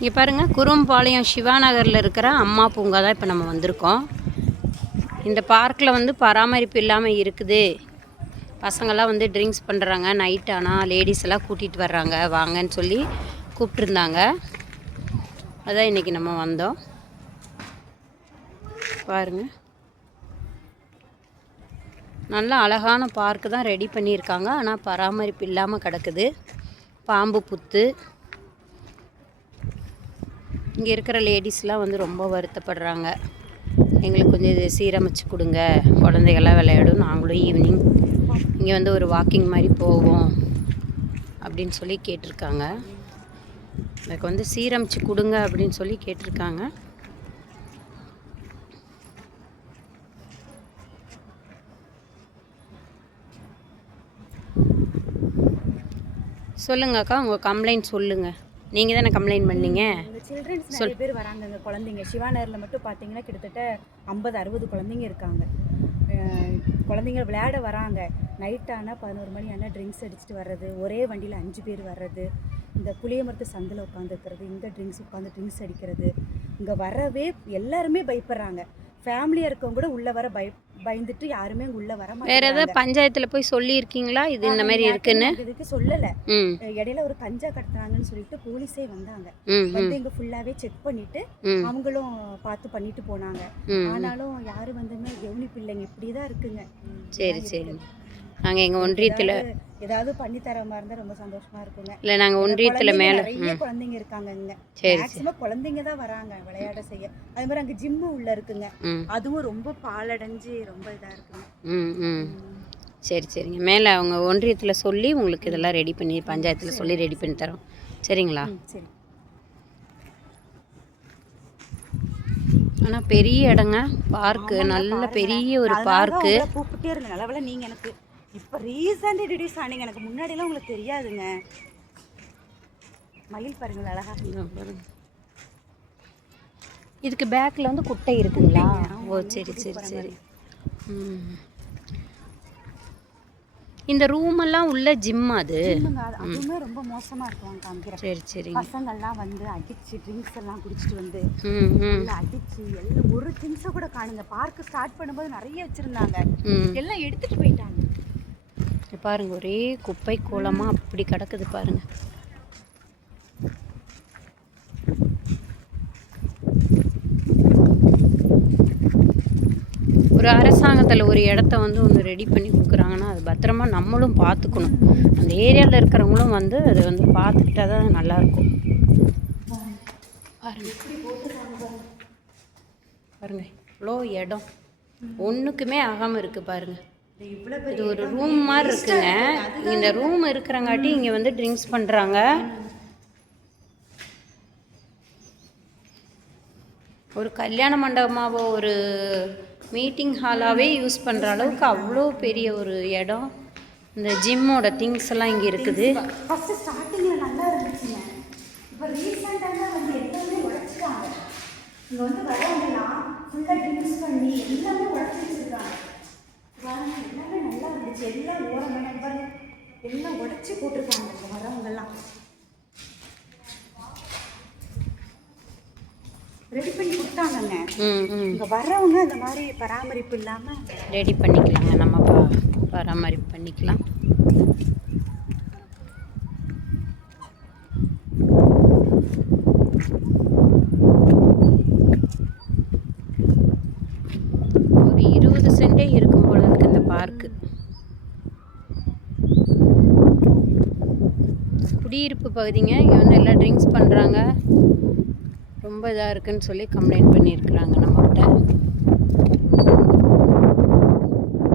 இங்கே பாருங்கள், குறும்பாளையம் சிவா நகரில் இருக்கிற அம்மா பூங்கா தான் இப்போ நம்ம வந்திருக்கோம். இந்த பார்க்கில் வந்து பராமரிப்பு இல்லாமல் இருக்குது. பசங்கள்லாம் வந்து ட்ரிங்க்ஸ் பண்ணுறாங்க. நைட் ஆனால் லேடிஸ் எல்லாம் கூட்டிகிட்டு வர்றாங்க, வாங்கன்னு சொல்லி கூப்பிட்ருந்தாங்க. அதான் இன்றைக்கி நம்ம வந்தோம். பாருங்கள், நல்ல அழகான பார்க்கு தான் ரெடி பண்ணியிருக்காங்க. ஆனால் பராமரிப்பு இல்லாமல் கிடக்குது. பாம்பு புத்து. இங்கே இருக்கிற லேடிஸ்லாம் வந்து ரொம்ப வருத்தப்படுறாங்க. எங்களுக்கு கொஞ்சம் இது சீரமைச்சு கொடுங்க, குழந்தைகள்லாம் விளையாடும், நாங்களும் ஈவினிங் இங்கே வந்து ஒரு வாக்கிங் மாதிரி போவோம் அப்படின்னு சொல்லி கேட்டிருக்காங்க. எனக்கு வந்து சீரமைச்சு கொடுங்க அப்படின்னு சொல்லி கேட்டிருக்காங்க. சொல்லுங்கக்கா, உங்கள் கம்ப்ளைண்ட் சொல்லுங்கள். நீங்கள் தானே கம்ப்ளைண்ட் பண்ணீங்க. சில்ட்ரன்ஸ் நிறைய பேர் வராங்க. இந்த குழந்தைங்க சிவாநகரில் மட்டும் பார்த்தீங்கன்னா கிட்டத்தட்ட 50-60 குழந்தைங்க இருக்காங்க. குழந்தைங்க விளையாட வராங்க. நைட் ஆனால் 11 மணி ஆனால் ட்ரிங்க்ஸ் அடிச்சுட்டு வர்றது, ஒரே வண்டியில் 5 பேர் வர்றது, இந்த புளியமரத்து சந்தில் உட்காந்துருக்கிறது, இங்கே ட்ரிங்க்ஸ் அடிக்கிறது. இங்கே வரவே எல்லாருமே பயப்படுறாங்க. ஃபேமிலியாக இருக்கவங்க கூட உள்ளே வர பயந்துட்டு யாருமே உள்ளே வர மாட்டாங்க. வேறு ஏதாவது பஞ்சாயத்தில் போய் சொல்லியிருக்கீங்களா இது இந்த மாதிரி இருக்குன்னு? இதுக்கு சொல்லலை. இடையில ஒரு கஞ்சா கடத்துறாங்கன்னு சொல்லிட்டு போலீஸே வந்தாங்க. வந்து இங்கே ஃபுல்லாகவே செக் பண்ணிட்டு அவங்களும் பார்த்து பண்ணிட்டு போனாங்க. ஆனாலும் யாரும் வந்துமே கவனிப்பு இல்லைங்க. இப்படி தான் இருக்குங்க. சரி சரி, நாங்கள் எங்கள் ஒன்றியத்தில் ஏதாவது பண்ணி தர மாதிரி இருந்தால் ரொம்ப சந்தோஷமா இருக்குங்க. இல்லை, நாங்கள் ஒன்றியத்தில் மேலே நிறைய குழந்தைங்க இருக்காங்க. இங்கே மேக்ஸிமம் குழந்தைங்க தான் வராங்க விளையாட செய்ய. அது மாதிரி அங்கே ஜிம்மு உள்ள இருக்குங்க. அதுவும் ரொம்ப பாலடைஞ்சு ரொம்ப இதாக இருக்குங்க. சரி சரிங்க, மேலே அவங்க ஒன்றியத்தில் சொல்லி உங்களுக்கு இதெல்லாம் ரெடி பண்ணி பஞ்சாயத்தில் சொல்லி ரெடி பண்ணி தரோம். சரிங்களா? சரி. ஆனால் பெரிய இடங்க, பார்க்கு, நல்ல பெரிய ஒரு பார்க்கு. கூப்பிட்டே இருங்க. நல்லவேளை நீங்கள் எனக்கு இப்போ ரீசெண்டாக இன்ட்ரடியூஸ் ஆனீங்க. எனக்கு முன்னாடியெல்லாம் உங்களுக்கு தெரியாதுங்க. மயில் பாருங்கள் அழகா. இதுக்கு பேக்கில் வந்து குட்டை இருக்குங்களா? ஓ சரி சரி சரி. இந்த ரூமெல்லாம் உள்ள ஜிம் அது? அதுவுமே ரொம்ப மோசமாக இருக்கும் காமிக்கிறேன். சரி சரி. பசங்கள்லாம் வந்து அடிச்சு ட்ரிங்க்ஸ் எல்லாம் குடிச்சிட்டு வந்து அடிச்சு எல்லாம் ஒரு திங்ஸை கூட காணுங்க. பார்க்கு ஸ்டார்ட் பண்ணும்போது நிறைய வச்சுருந்தாங்க, எல்லாம் எடுத்துகிட்டு போயிட்டாங்க. பாருங்க, ஒரே குப்பை கோலமாக அப்படி கிடக்குது பாருங்க. ஒரு அரசாங்கத்தில் ஒரு இடத்த வந்து ஒன்று ரெடி பண்ணி கொடுக்குறாங்கன்னா அது பத்திரமா நம்மளும் பார்த்துக்கணும். அந்த ஏரியாவில் இருக்கிறவங்களும் வந்து அதை வந்து பார்த்துக்கிட்டா தான் நல்லாயிருக்கும். பாருங்க, இவ்வளோ இடம் ஒன்றுக்குமே ஆகாமல் இருக்குது பாருங்கள். இது ஒரு ரூம் மாதிரி இருக்குங்க. இந்த ரூம் இருக்கிறங்காட்டி இங்கே வந்து ட்ரிங்க்ஸ் பண்ணுறாங்க. ஒரு கல்யாண மண்டபமாவோ ஒரு மீட்டிங் ஹாலாகவே யூஸ் பண்ணுற அளவுக்கு அவ்வளோ பெரிய ஒரு இடம். இந்த ஜிம்மோட திங்ஸ் எல்லாம் இங்கே இருக்குது. ஃபஸ்ட்டு ஸ்டார்டிங்கில் நல்லா இருந்துச்சுங்க. இப்போ ரீசெண்டாக வந்து எல்லாமே உடைச்சிட்டாங்க. இங்கே வந்து வரவங்கலாம் ஃபுல்லாக ட்ரிங்க்ஸ் பண்ணி எல்லாமே உடச்சி வச்சுருக்காங்க. எல்லாமே நல்லா இருந்துச்சு. எல்லாம் ஓரம் எல்லாம் உடச்சி போட்டிருக்காங்க இங்கே வரவங்கெல்லாம். ரெடி பண்ணி கொடுத்தாங்கங்க. இங்கே வர்றவங்க அந்த மாதிரி பராமரிப்பு இல்லாமல் ரெடி பண்ணிக்கலாங்க. நம்ம பராமரிப்பு பண்ணிக்கலாம். ஒரு 20 சென்டே இருக்கும் போல இருக்கு இந்த பார்க்கு. குடியிருப்பு பகுதிங்க. இங்கே வந்து எல்லாம் ட்ரிங்க்ஸ் பண்ணுறாங்க. ரொம்ப இதாக இருக்குன்னு சொல்லி கம்ப்ளைண்ட் பண்ணியிருக்கிறாங்க நம்மகிட்ட.